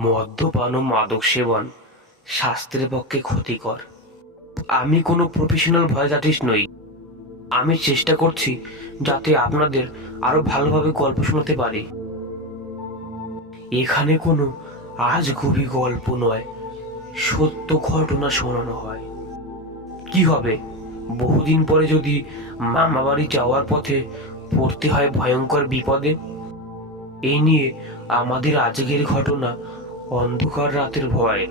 মদ্যপান ও মাদক সেবন স্বাস্থ্যের পক্ষে ক্ষতিকর। আমি কোনো প্রফেশনাল ভয়জাটিস নই। আমি চেষ্টা করছি যাতে আপনাদের আরও ভালোভাবে গল্প শোনাতে পারি। এখানে কোনো আজগুবি গল্প নয়, সত্য ঘটনা শোনানো হয়। কি হবে? বহুদিন পরে যদি মামা বাড়ি যাওয়ার পথে পড়তে হয় ভয়ঙ্কর বিপদে? এই নিয়ে আমাদের আজকের ঘটনা অন্ধকার রাতের ভয়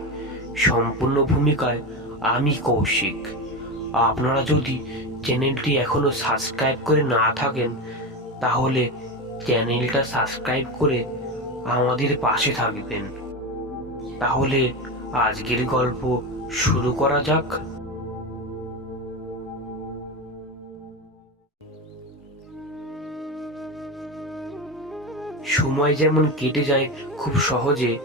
সম্পূর্ণ ভূমিকায় আমি কৌশিক। আপনারা যদি চ্যানেলটি এখনও সাবস্ক্রাইব করে না থাকেন, তাহলে চ্যানেলটা সাবস্ক্রাইব করে আমাদের পাশে থাকবেন। তাহলে আজকের গল্প শুরু করা যাক। সময় যেমন কেটে যায় খুব সহজে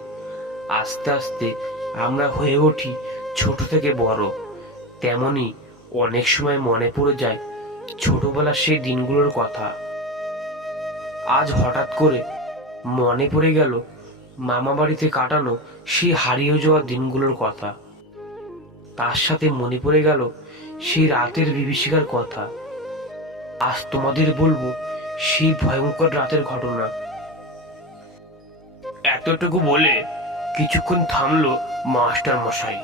আস্তে আস্তে আমরা হয়ে উঠি ছোট থেকে বড়। তেমনি অনেক সময় মনে পড়ে যায় ছোটবেলার সেই দিনগুলোর কথা। আজ হঠাৎ করে মনে পড়ে গেল মামা বাড়িতে কাটানো সেই হারিয়ে যাওয়া দিনগুলোর কথা। তার সাথে মনে পড়ে গেল সেই রাতের বিভীষিকার কথা। আজ তোমাদের বলব সেই ভয়ঙ্কর রাতের ঘটনা। এতটুকু বলে কিছুক্ষণ থামলো মাস্টার মশাই।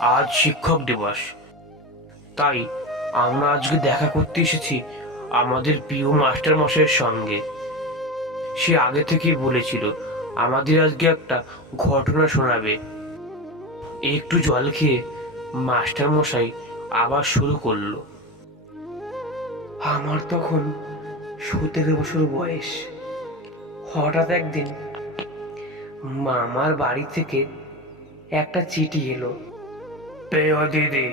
আজ শিক্ষক দিবস। তাই আমরা আজকে দেখা করতে এসেছি আমাদের প্রিয় মাস্টার মশাইয়ের সঙ্গে। সে আগে থেকেই বলেছিল, আমাদের আজকে একটা ঘটনা শোনাবে। একটু জল খেয়ে মাস্টার মশাই আবার শুরু করল। আমার তখন সতেরো বছর বয়স। হঠাৎ একদিন মামার বাড়ি থেকে একটা চিঠি এলো। প্রিয় দিদি,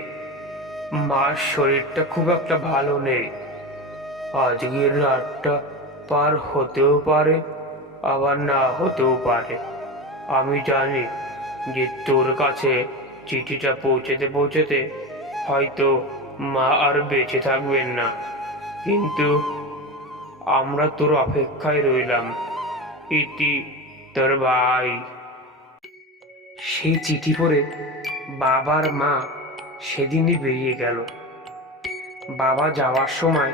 মার শরীরটা খুব একটা ভালো নেই। আজকের রাতটা পার হতেও পারে, আবার না হতেও পারে। আমি জানি যে তোর কাছে চিঠিটা পৌঁছেতে পৌঁছতে হয়তো মা আর বেঁচে থাকবেন না। কিন্তু আমরা তোর অপেক্ষায় রইলাম। ইতি তোর ভাই। সেই চিঠি পড়ে বাবার মা সেদিনই বেরিয়ে গেল। বাবা যাওয়ার সময়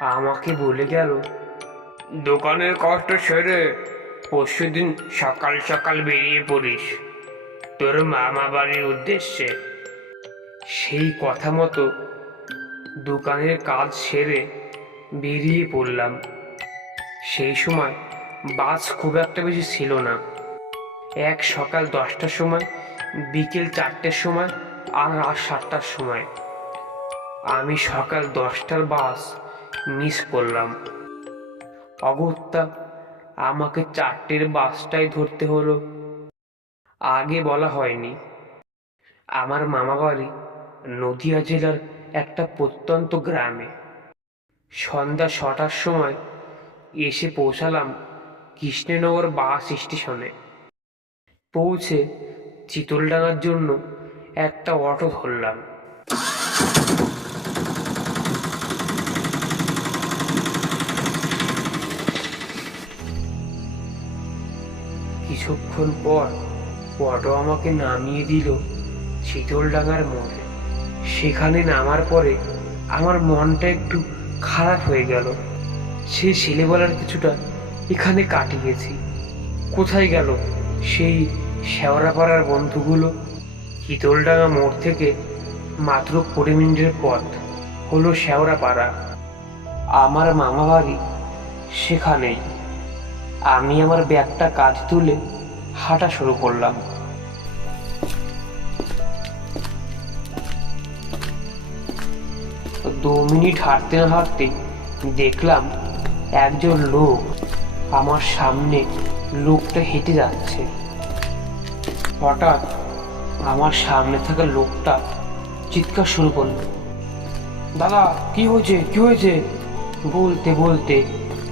আমাকে বলে গেল, দোকানের কষ্ট সেরে পরশু দিন সকাল সকাল বেরিয়ে পড়িস। তোর মামা বাড়ির উদ্দেশ্যে। সেই কথা মতো দোকানের কাজ সেরে বেরিয়ে পড়লাম। সেই সময় বাস খুব একটা বেশি ছিল না। এক সকাল দশটার সময়, বিকেল চারটের সময় আর রাত সাতটার সময়। আমি সকাল দশটার বাস মিস করলাম। অগত্যা, আমাকে চারটের বাসটাই ধরতে হলো। আগে বলা হয়নি। আমার মামা বাড়ি, নদিয়া জেলার একটা প্রত্যন্ত গ্রামে। সন্ধ্যা ছটার সময় এসে পৌঁছালাম কৃষ্ণনগর বাস স্টেশনে পৌঁছে চিতলডাঙ্গার জন্য একটা অটো ধরলাম। কিছুক্ষণ পর অটো আমাকে নামিয়ে দিল শীতলডাঙ্গার মোড়ে। সেখানে নামার পরে আমার মনটা একটু খারাপ হয়ে গেল। সে ছেলেবেলার কিছুটা এখানে কাটিয়েছি। কোথায় গেল সেই শেওড়াপাড়ার বন্ধুগুলো? শীতলডাঙ্গা মোড় থেকে মাত্র কুড়ি মিনিটের পথ হলো শেওড়াপাড়া। আমার মামা বাড়ি সেখানেই। আমি আমার ব্যাগটা কাজ তুলে হাঁটা শুরু করলাম। দু মিনিট হাঁটতে হাঁটতে দেখলাম একজন লোক আমার সামনে লোকটা হেঁটে যাচ্ছে। হঠাৎ আমার সামনে থাকা লোকটা চিৎকার শুরু করল। দাদা, কি হয়েছে? কি হয়েছে? বলতে বলতে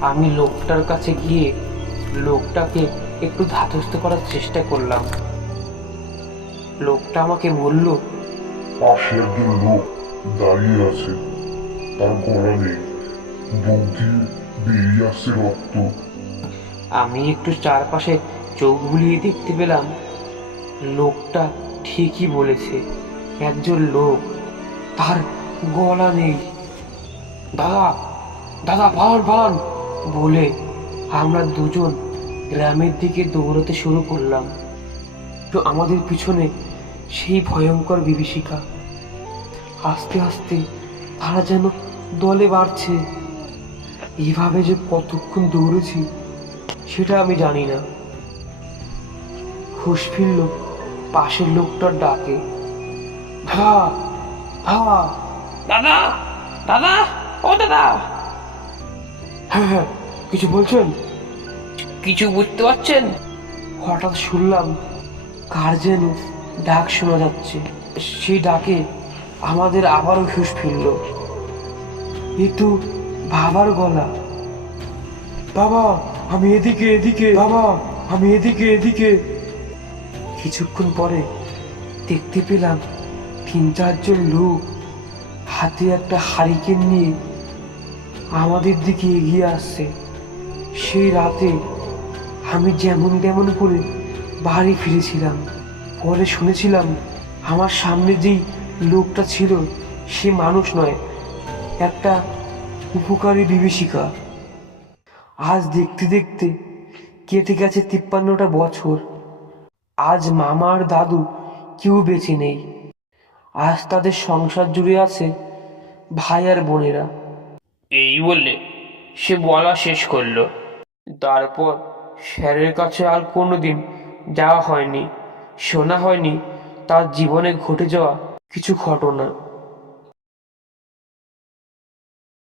আমি লোকটার কাছে গিয়ে লোকটাকে একটু ধাতস্থ করার চেষ্টা করলাম। লোকটা আমাকে বলল, পাশে একজন লোক দাঁড়িয়ে আছে। তার গলানে বুক দিয়ে বেরিয়ে আসছে রক্ত। আমি একটু চারপাশে চোখ বুলিয়ে দেখতে পেলাম, লোকটা ঠিকই বলেছে, একজন লোক। তার গলা নেই। দাদা দাদা, পালান পালান বলে আমরা দুজন গ্রামের দিকে দৌড়াতে শুরু করলাম। তো আমাদের পিছনে সেই ভয়ঙ্কর বিভীষিকা। আস্তে আস্তে তারা যেন দলে বাড়ছে। এইভাবে যে কতক্ষণ দৌড়েছি সেটা আমি জানি না। হুশ ফিরল পাশের লোকটার ডাকে। দাদা দাদা! দাদা দাদা ও দাদা! হ্যাঁ হ্যাঁ কিছু বলছেন? কিছু বুঝতে পারছেন? হঠাৎ শুনলাম কার যেন ডাক শোনা যাচ্ছে। সেই ডাকে আমাদের আবারও হুশ ফিরল। এ তো বাবার গলা। বাবা আমি এদিকে এদিকে, বাবা, আমি এদিকে এদিকে। কিছুক্ষণ পরে দেখতে পেলাম তিন চারজন লোক হাতে একটা হারিকেন নিয়ে আমাদের দিকে এগিয়ে আসছে। সেই রাতে আমি যেমন তেমন করে বাড়ি ফিরেছিলাম। পরে শুনেছিলাম আমার সামনে যেই লোকটা ছিল সে মানুষ নয়, একটা উপকারী বিভীষিকা। আজ দেখতে দেখতে কেটে গেছে তিপ্পান্নটা বছর। আজ মামা আর দাদু কেউ বেঁচে নেই। আজ তাদের সংসার জুড়ে আছে ভাই আর বোনেরা। এই বললে সে বলা শেষ করল। তারপর স্যারের কাছে আর কোনো দিন যাওয়া হয়নি, শোনা হয়নি তার জীবনে ঘটে যাওয়া কিছু ঘটনা।